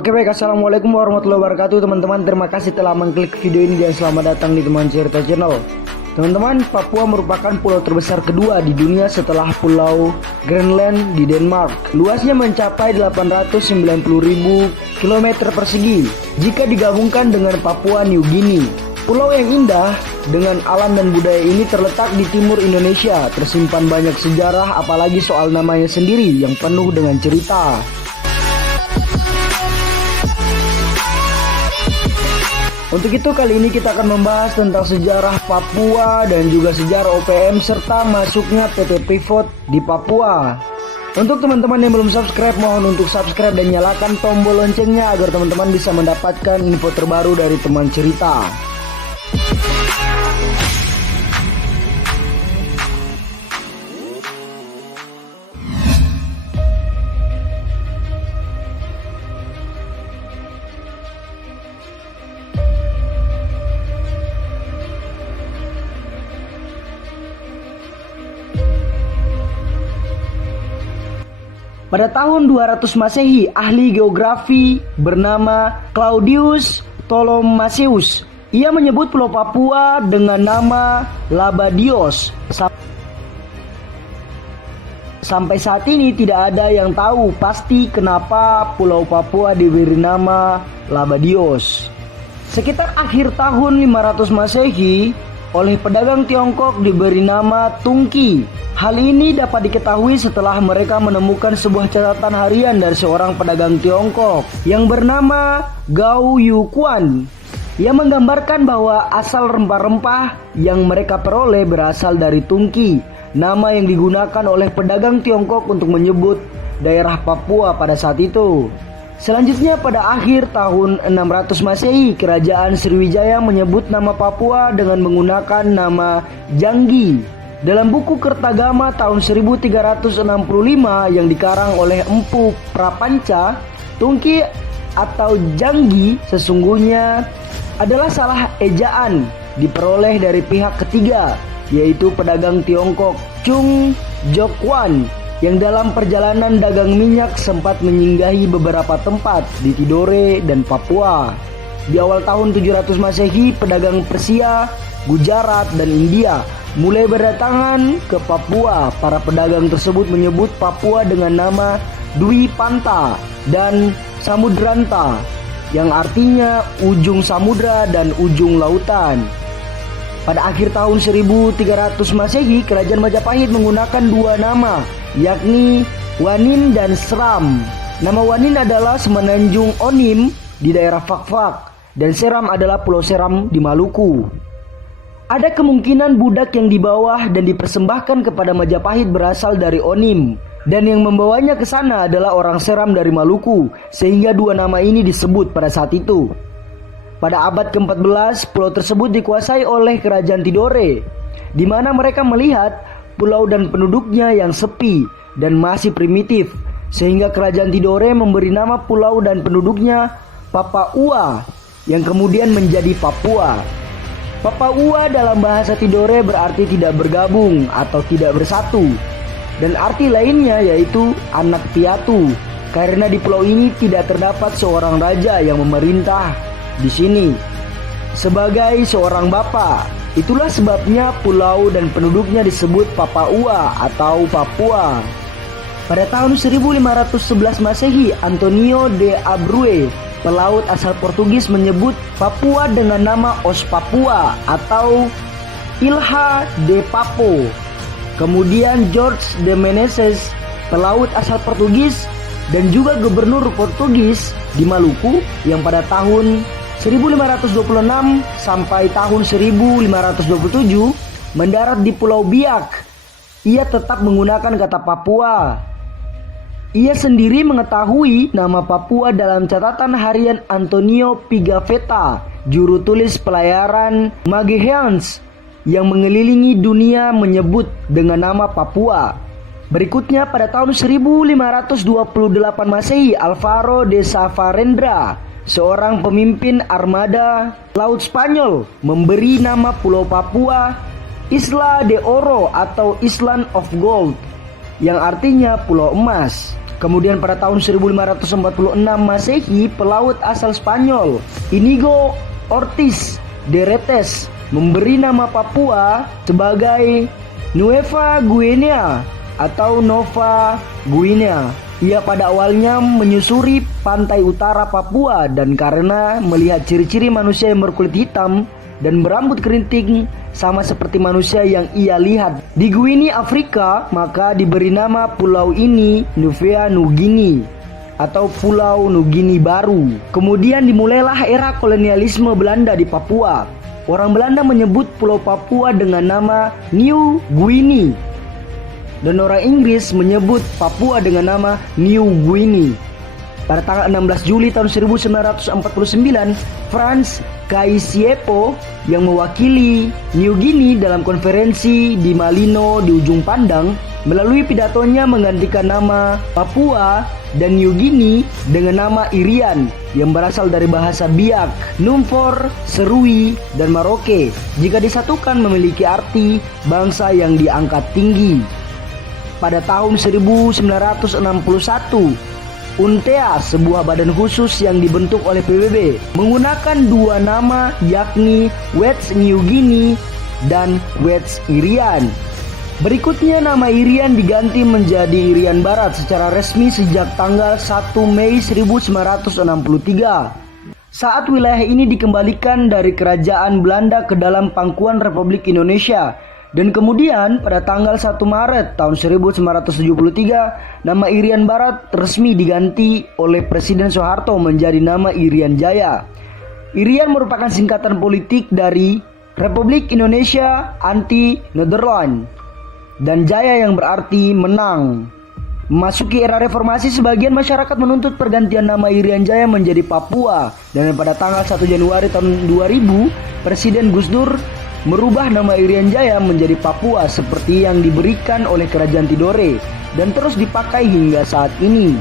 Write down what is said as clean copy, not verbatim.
Oke baik, assalamualaikum warahmatullahi wabarakatuh teman-teman. Terima kasih telah mengklik video ini dan selamat datang di Teman Cerita Channel. Teman-teman, Papua merupakan pulau terbesar kedua di dunia setelah Pulau Greenland di Denmark. Luasnya mencapai 890.000 km persegi jika digabungkan dengan Papua New Guinea. Pulau yang indah dengan alam dan budaya ini terletak di timur Indonesia. Tersimpan banyak sejarah, apalagi soal namanya sendiri yang penuh dengan cerita. Untuk itu kali ini kita akan membahas tentang sejarah Papua dan juga sejarah OPM serta masuknya PT Freeport di Papua. Untuk teman-teman yang belum subscribe, mohon untuk subscribe dan nyalakan tombol loncengnya agar teman-teman bisa mendapatkan info terbaru dari Teman Cerita. Pada tahun 200 Masehi, ahli geografi bernama Claudius Ptolemaeus, ia menyebut Pulau Papua dengan nama Labadios. Sampai saat ini tidak ada yang tahu pasti kenapa Pulau Papua diberi nama Labadios. Sekitar akhir tahun 500 Masehi, oleh pedagang Tiongkok diberi nama Tungki. Hal ini dapat diketahui setelah mereka menemukan sebuah catatan harian dari seorang pedagang Tiongkok yang bernama Gao Yuquan. Ia menggambarkan bahwa asal rempah-rempah yang mereka peroleh berasal dari Tungki, nama yang digunakan oleh pedagang Tiongkok untuk menyebut daerah Papua pada saat itu. Selanjutnya pada akhir tahun 600 Masehi, Kerajaan Sriwijaya menyebut nama Papua dengan menggunakan nama Janggi. Dalam buku Kertagama tahun 1365 yang dikarang oleh Empu Prapanca, Tungki atau Janggi sesungguhnya adalah salah ejaan diperoleh dari pihak ketiga, yaitu pedagang Tiongkok Chung Jokwan yang dalam perjalanan dagang minyak sempat menyinggahi beberapa tempat di Tidore dan Papua. Di awal tahun 700 Masehi, pedagang Persia, Gujarat, dan India mulai berdatangan ke Papua. Para pedagang tersebut menyebut Papua dengan nama Dwi Panta dan Samudranta, yang artinya ujung samudra dan ujung lautan. Pada akhir tahun 1300 Masehi, Kerajaan Majapahit menggunakan dua nama, yakni Wanin dan Seram. Nama Wanin adalah Semenanjung Onim di daerah Fakfak, dan Seram adalah Pulau Seram di Maluku. Ada kemungkinan budak yang dibawa dan dipersembahkan kepada Majapahit berasal dari Onim, dan yang membawanya ke sana adalah orang Seram dari Maluku, sehingga dua nama ini disebut pada saat itu. Pada abad ke-14, pulau tersebut dikuasai oleh Kerajaan Tidore, di mana mereka melihat pulau dan penduduknya yang sepi dan masih primitif, sehingga Kerajaan Tidore memberi nama pulau dan penduduknya Papua, yang kemudian menjadi Papua. Papua dalam bahasa Tidore berarti tidak bergabung atau tidak bersatu, dan arti lainnya yaitu anak piatu, karena di pulau ini tidak terdapat seorang raja yang memerintah di sini sebagai seorang bapa. Itulah sebabnya pulau dan penduduknya disebut Papua atau Papua. Pada tahun 1511 Masehi, Antonio de Abreu, pelaut asal Portugis, menyebut Papua dengan nama Os Papua atau Ilha de Papo. Kemudian George de Menezes, pelaut asal Portugis dan juga gubernur Portugis di Maluku, yang pada tahun 1526 sampai tahun 1527 mendarat di Pulau Biak, ia tetap menggunakan kata Papua. Ia sendiri mengetahui nama Papua dalam catatan harian Antonio Pigafetta, juru tulis pelayaran Magelhaens yang mengelilingi dunia menyebut dengan nama Papua. Berikutnya pada tahun 1528 Masehi, Alvaro de Savarendra, seorang pemimpin armada laut Spanyol, memberi nama Pulau Papua Isla de Oro atau Island of Gold, yang artinya Pulau Emas. Kemudian pada tahun 1546 Masehi, pelaut asal Spanyol Inigo Ortiz de Retes memberi nama Papua sebagai Nueva Guinea atau Nova Guinea. Ia pada awalnya menyusuri pantai utara Papua, dan karena melihat ciri-ciri manusia yang berkulit hitam dan berambut keriting sama seperti manusia yang ia lihat di Guinea, Afrika, maka diberi nama pulau ini Nueva Nugini atau Pulau Nugini Baru. Kemudian dimulailah era kolonialisme Belanda di Papua. Orang Belanda menyebut Pulau Papua dengan nama New Guinea, dan orang Inggris menyebut Papua dengan nama New Guinea. Pada tanggal 16 Juli tahun 1949, Frans Kaisiepo yang mewakili New Guinea dalam konferensi di Malino di ujung pandang, melalui pidatonya menggantikan nama Papua dan New Guinea dengan nama Irian yang berasal dari bahasa Biak, Numfor, Serui, dan Maroke. Jika disatukan memiliki arti bangsa yang diangkat tinggi. Pada tahun 1961, UNTEA, sebuah badan khusus yang dibentuk oleh PBB, menggunakan dua nama, yakni West New Guinea dan West Irian. Berikutnya nama Irian diganti menjadi Irian Barat secara resmi sejak tanggal 1 Mei 1963. Saat wilayah ini dikembalikan dari kerajaan Belanda ke dalam pangkuan Republik Indonesia. Dan kemudian pada tanggal 1 Maret tahun 1973, nama Irian Barat resmi diganti oleh Presiden Soeharto menjadi nama Irian Jaya. Irian merupakan singkatan politik dari Republik Indonesia Anti-Nederland, dan Jaya yang berarti menang. Memasuki era reformasi, sebagian masyarakat menuntut pergantian nama Irian Jaya menjadi Papua, dan pada tanggal 1 Januari tahun 2000, Presiden Gus Dur merubah nama Irian Jaya menjadi Papua seperti yang diberikan oleh Kerajaan Tidore dan terus dipakai hingga saat ini.